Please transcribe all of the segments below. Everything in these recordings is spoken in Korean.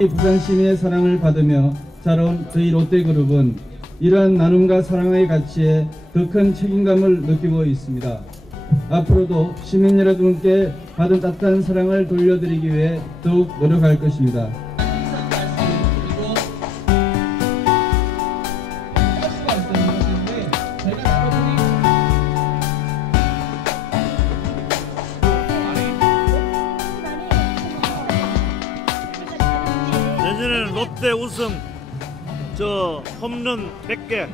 시민의 사랑을 받으며 자라온 저희 롯데그룹은 이러한 나눔과 사랑의 가치에 더 큰 책임감을 느끼고 있습니다. 앞으로도 시민 여러분께 받은 따뜻한 사랑을 돌려드리기 위해 더욱 노력할 것입니다. 내년에는 롯데 우승 저 홈런 100개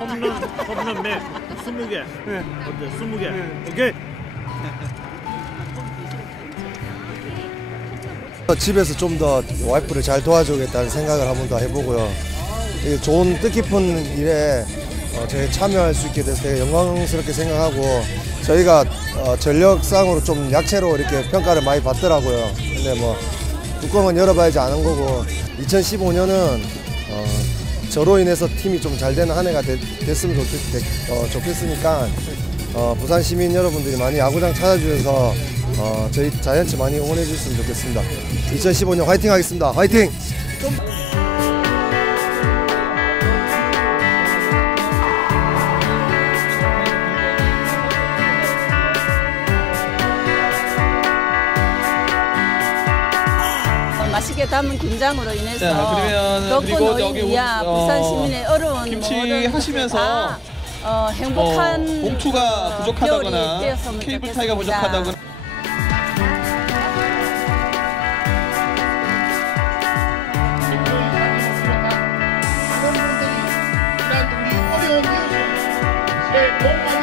홈런 홈런 몇 20개. 어때? 20개. 오케이. 집에서 좀 더 와이프를 잘 도와주겠다는 생각을 한 번 더 해보고요. 좋은 뜻깊은 일에 어, 저희 참여할 수 있게 돼서 되게 영광스럽게 생각하고 저희가 어, 전력상으로 좀 약체로 이렇게 평가를 많이 받더라고요. 근데 뭐 뚜껑은 열어봐야지 아는 거고 2015년은 어, 저로 인해서 팀이 좀 잘 되는 한 해가 됐, 으면 좋겠, 어, 좋겠으니까 어, 부산 시민 여러분들이 많이 야구장 찾아주셔서 어, 저희 자이언츠 많이 응원해 주셨으면 좋겠습니다. 2015년 화이팅 하겠습니다. 화이팅! 맛있게 담은 군장으로 인해서 자, 그러면 덕분 어린이야 부산 어, 시민의 어려운 김치 모든 하시면서 다, 어, 행복한 어, 봉투가 어, 부족하다거나 케이블 타이가 부족하다거나. Oh my